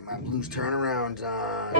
get my blues turnarounds on.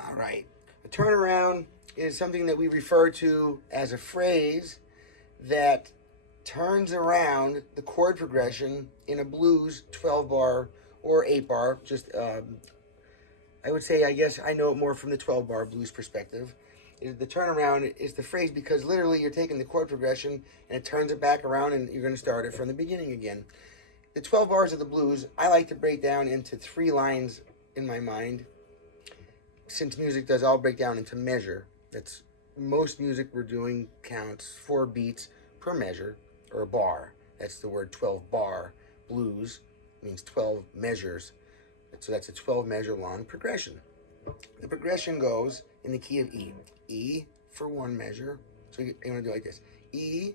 All right. A turnaround is something that we refer to as a phrase that turns around the chord progression in a blues 12 bar or 8 bar. I would say, I guess I know it more from the 12 bar blues perspective. The turnaround is the phrase because literally you're taking the chord progression and it turns it back around and you're going to start it from the beginning again. The 12 bars of the blues, I like to break down into 3 lines in my mind. Since music does all break down into measure, that's most music we're doing counts 4 beats per measure or a bar. That's the word 12 bar. Blues means 12 measures. So that's a 12 measure long progression. The progression goes in the key of E. E for 1 measure. So you're going to do it like this. E,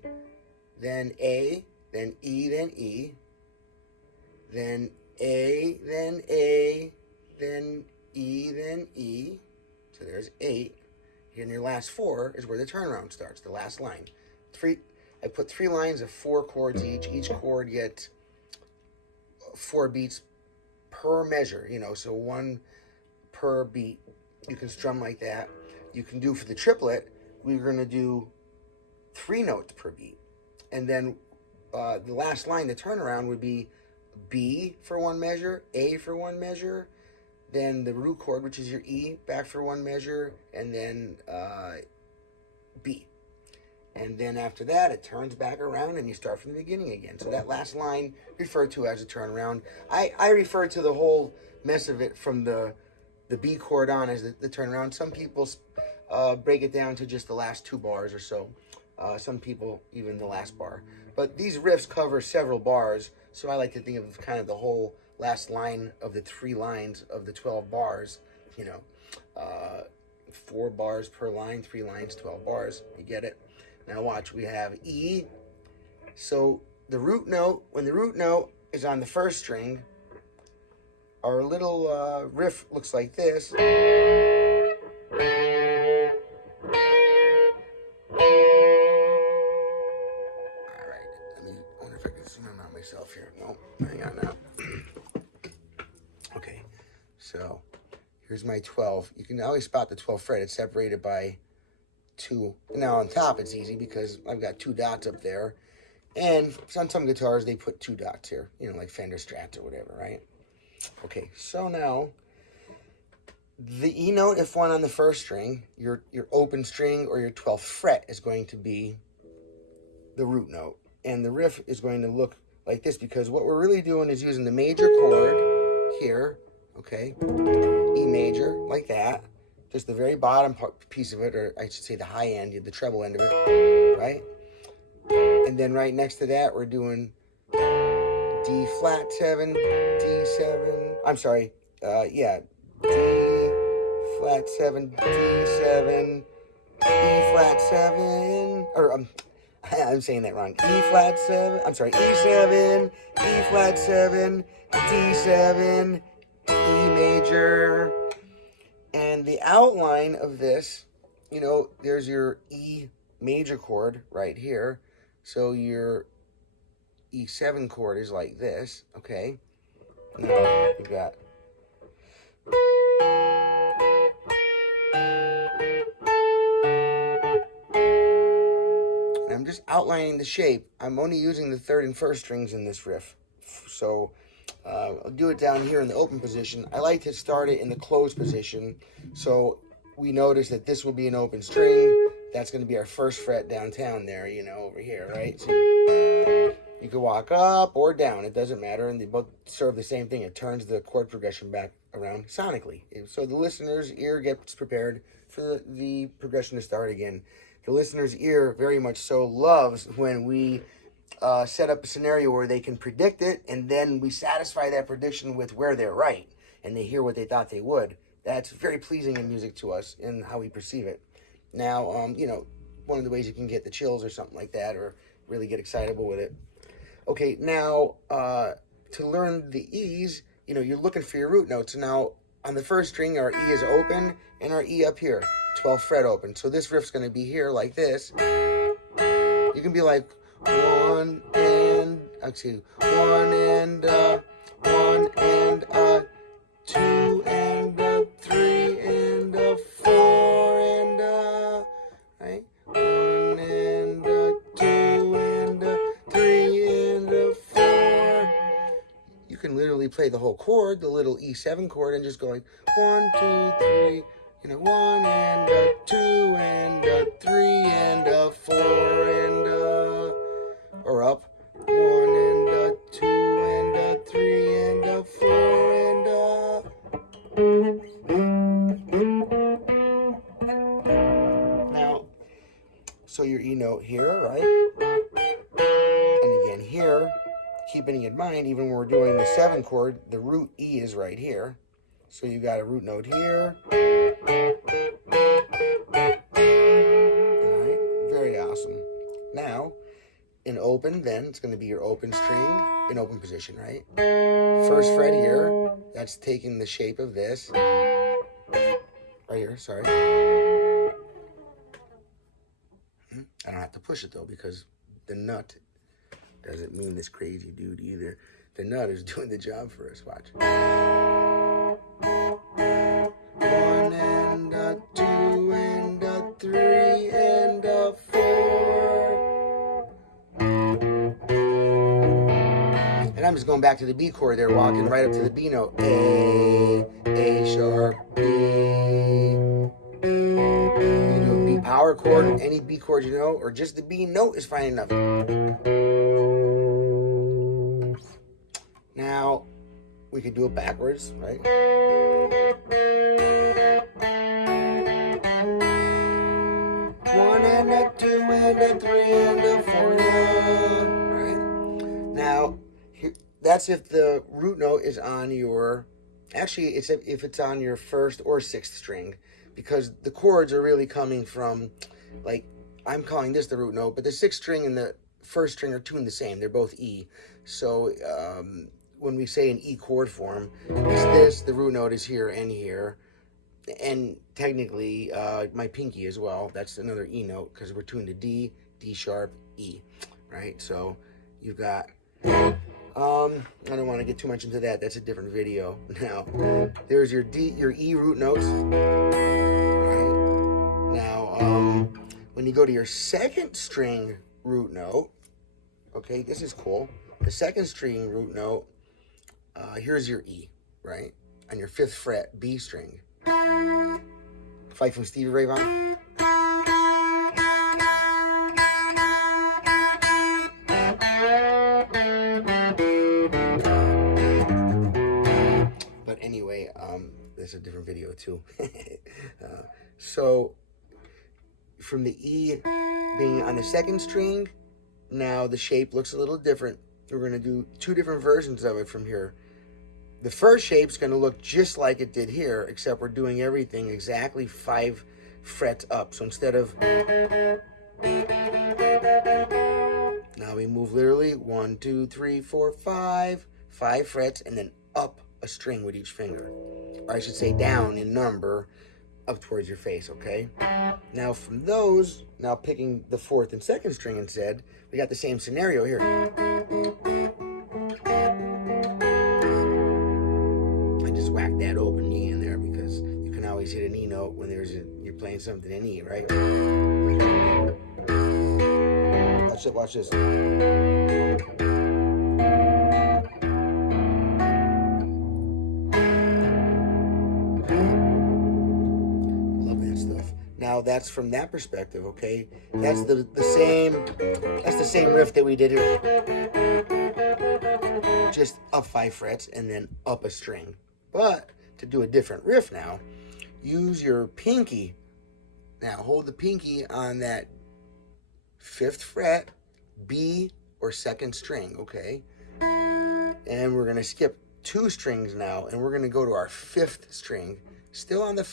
then A, then E, then E, then A, then A, then E, then E. So there's 8. And your last 4 is where the turnaround starts, the last line. I put 3 lines of 4 chords each. Each chord gets 4 beats per measure, so 1 per beat. You can strum like that. You can do for the triplet, we're going to do 3 notes per beat. And then the last line, the turnaround, would be B for 1 measure, A for 1 measure, then the root chord, which is your E, back for 1 measure, and then B. And then after that, it turns back around and you start from the beginning again. So that last line referred to as a turnaround. I refer to the whole mess of it from the B chord on as the turnaround. Some people break it down to just the last 2 bars or so. Some people even the last bar. But these riffs cover several bars, so I like to think of kind of the whole last line of the 3 lines of the 12 bars. 4 bars per line, 3 lines, 12 bars. You get it? Now watch, we have E. So the root note, when the root note is on the 1st string, our little riff looks like this. All right, I wonder if I can zoom in on myself here. No, hang on now. Okay, so here's my 12. You can always spot the 12th fret. It's separated by 2. Now on top it's easy because I've got 2 dots up there. And on some guitars they put 2 dots here, like Fender Strats or whatever, right? Okay, so now the E note, if 1 on the 1st string, your open string or your 12th fret is going to be the root note. And the riff is going to look like this because what we're really doing is using the major chord here, okay? E major, like that. Just the very bottom piece of it, or I should say the high end, the treble end of it, right? And then right next to that, we're doing D flat 7, D7. I'm sorry, D flat 7, D7, E flat 7, or I'm saying that wrong. E flat 7, I'm sorry, E7, E flat 7, D7, E major. And the outline of this, there's your E major chord right here. So your E7 chord is like this, okay? Now you've got... And I'm just outlining the shape. I'm only using the 3rd and 1st strings in this riff. So... I'll do it down here in the open position. I like to start it in the closed position. So we notice that this will be an open string, That's going to be our first fret downtown there, you know, over here, right? So you can walk up or down. It doesn't matter. And they both serve the same thing. It turns the chord progression back around sonically. So the listener's ear gets prepared for the progression to start again. The listener's ear very much so loves when we set up a scenario where they can predict it, and then we satisfy that prediction with where they're right, and they hear what they thought they would. That's very pleasing in music to us and how we perceive it. Now, you know, one of the ways you can get the chills or something like that, or really get excitable with it. Okay, now, to learn the E's, you know, you're looking for your root notes. Now, on the first string, our E is open, and our E up here, 12th fret open. So this riff's going to be here like this. You can be like, one and, two and, two and, three and, four and, right? One and, two and, three and, four. You can literally play the whole chord, the little E7 chord, and just go like 1, 2, 3, you know, 1 and, 2 and, 3 and, 4 and, or up 1 and 2 and 3 and 4 and now, so your E note here, right? And again here, keeping in mind, even when we're doing the 7 chord, the root E is right here. So you got a root note here. All right, very awesome. Now, in open, then, it's going to be your open string in open position, right? First fret here, that's taking the shape of this. Right here, sorry. I don't have to push it, though, because the nut doesn't mean this crazy dude either. The nut is doing the job for us, watch. 1 and 2 and 3 and 4. And I'm just going back to the B chord there, walking right up to the B note. A sharp, B. You do a B power chord, any B chord you know, or just the B note is fine enough. Now, we could do it backwards, right? 1 and 2 and 3 and 4, right? Now, that's if the root note is on your, actually, it's if it's on your 1st or 6th string, because the chords are really coming from, like, I'm calling this the root note, but the 6th string and the 1st string are tuned the same. They're both E. So, when we say an E chord form, it's this, the root note is here and here, and technically my pinky as well. That's another E note because we're tuned to D, D sharp, E, right? So you've got, I don't want to get too much into that. That's a different video. Now, there's your D, your E root notes. Right? Now, when you go to your 2nd string root note, okay, this is cool. The 2nd string root note, here's your E, right? On your 5th fret, B string. Fight from Stevie Ray Vaughan. But anyway, there's a different video too. So, from the E being on the 2nd string, now the shape looks a little different. We're going to do 2 different versions of it from here. The first shape's going to look just like it did here, except we're doing everything exactly 5 frets up. So instead of, now we move literally 1, 2, 3, 4, 5 frets, and then up a string with each finger. Or I should say down in number up towards your face, okay? Now from those, now picking the 4th and 2nd string instead, we got the same scenario here. Whack that open E in there because you can always hit an E note when you're playing something in E, right? Watch this. Love that stuff. Now now that's from that perspective, okay? That's the same riff that we did here. Just up 5 frets and then up a string. But to do a different riff now, use your pinky. Now hold the pinky on that 5th fret, B or 2nd string, okay? And we're gonna skip 2 strings now, and we're gonna go to our 5th string. Still on the,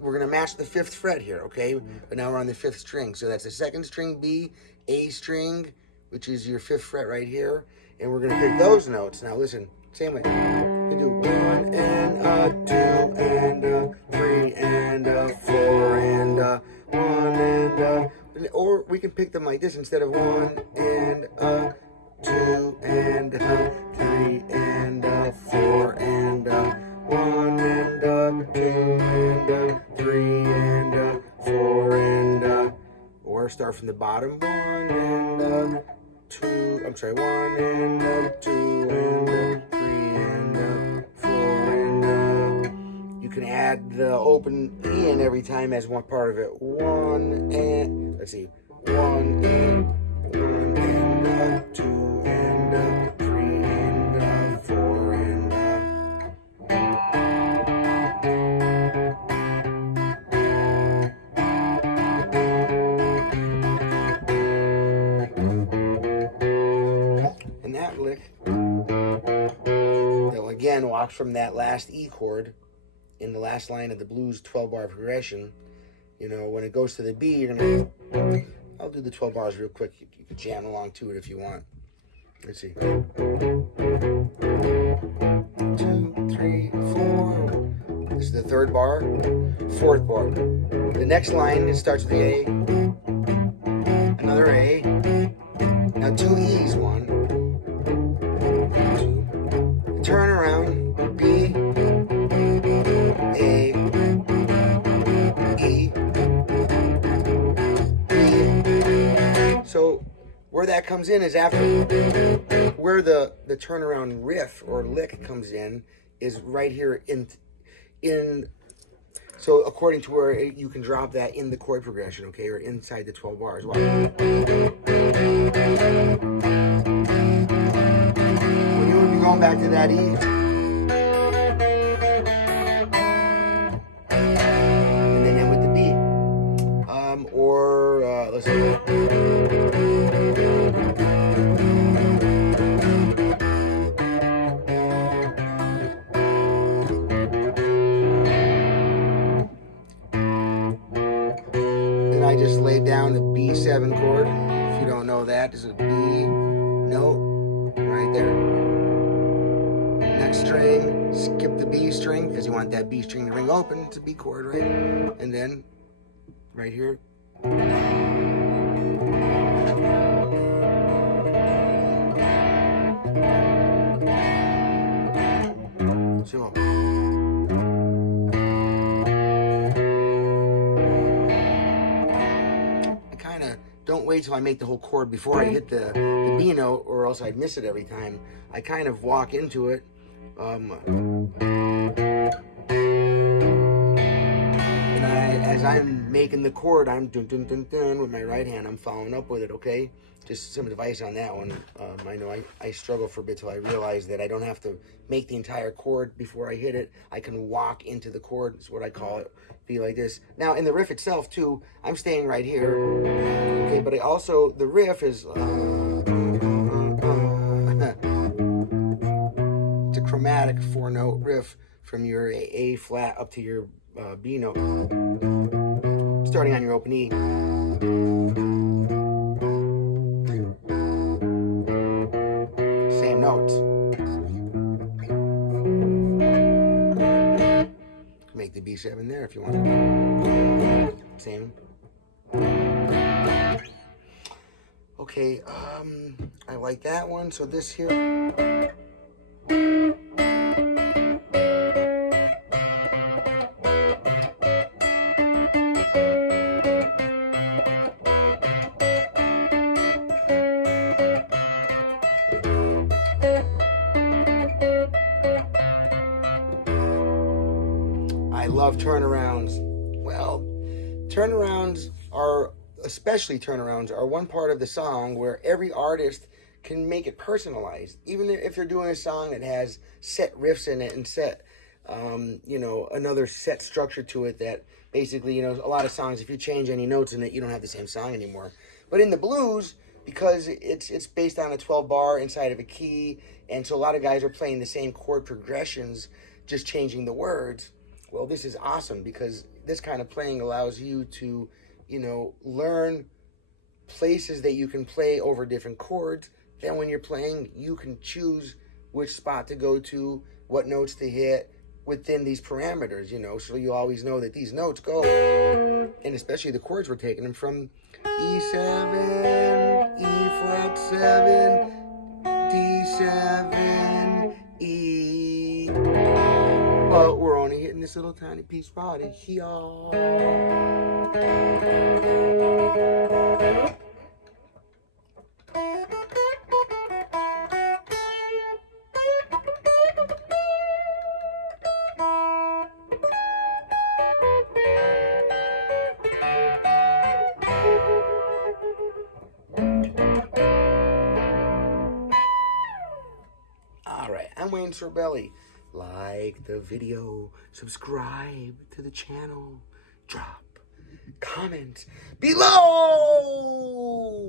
we're gonna match the 5th fret here, okay? But now we're on the 5th string. So that's the 2nd string B, A string, which is your 5th fret right here. And we're gonna pick those notes. Now listen, same way. You do 1 and a 2 and a 3 and a 4 and a 1 and a, or we can pick them like this instead of 1 and a 2 and a 3 and a 4 and a 1 and a 2 and a 3 and a 4 and a, or start from the bottom, 1 and a 2, I'm sorry, 1 and a 2 and a 3 and a 4 and a, you can add the open E in every time as one part of it. 1 and, let's see, 1 and a 2 and a 3 and a 4 and a. And that lick, that again walks from that last E chord in the last line of the blues 12-bar progression. You know, when it goes to the B, you're gonna, I'll do the 12 bars real quick. You can jam along to it if you want. Let's see. 2, 3, 4. This is the 3rd bar, 4th bar. The next line, it starts with the A, another A, now 2 E's, 1, 2, turn around, B, A, E, so where that comes in is after, where the turnaround riff or lick comes in is right here in, so according to where you can drop that in the chord progression, okay, or inside the 12 bars. Wow. When you would be going back to that E, and then in with the B, or let's see. I just laid down the B7 chord. If you don't know that, this is a B note right there. Next string, skip the B string because you want that B string to ring open. It's a B chord, right? And then right here. So. Don't wait till I make the whole chord before I hit the B note, or else I'd miss it every time. I kind of walk into it. And as I'm making the chord, I'm dun dun dun dun with my right hand. I'm following up with it, okay? Just some advice on that one. I know I struggle for a bit till I realize that I don't have to make the entire chord before I hit it. I can walk into the chord, is what I call it. Be like this. Now in the riff itself too, I'm staying right here. Okay, but I also, the riff is it's a chromatic 4-note riff from your A flat up to your B note, starting on your open E. Same notes. Make the B7 there if you want. Same. Okay, I like that one. So this here. I love turnarounds. Well, turnarounds are, especially turnarounds, are one part of the song where every artist can make it personalized. Even if they're doing a song that has set riffs in it and set, another set structure to it that basically, a lot of songs, if you change any notes in it, you don't have the same song anymore. But in the blues, because it's based on a 12 bar inside of a key, and so a lot of guys are playing the same chord progressions, just changing the words. Well, this is awesome because this kind of playing allows you to, learn places that you can play over different chords. Then when you're playing, you can choose which spot to go to, what notes to hit within these parameters, so you always know that these notes go. And especially the chords, we're taking them from E7, E flat 7, D7, E. But we're only hitting this little tiny piece right here. Alright, I'm Wayne Sorbelli. Like the video, subscribe to the channel, drop comments below!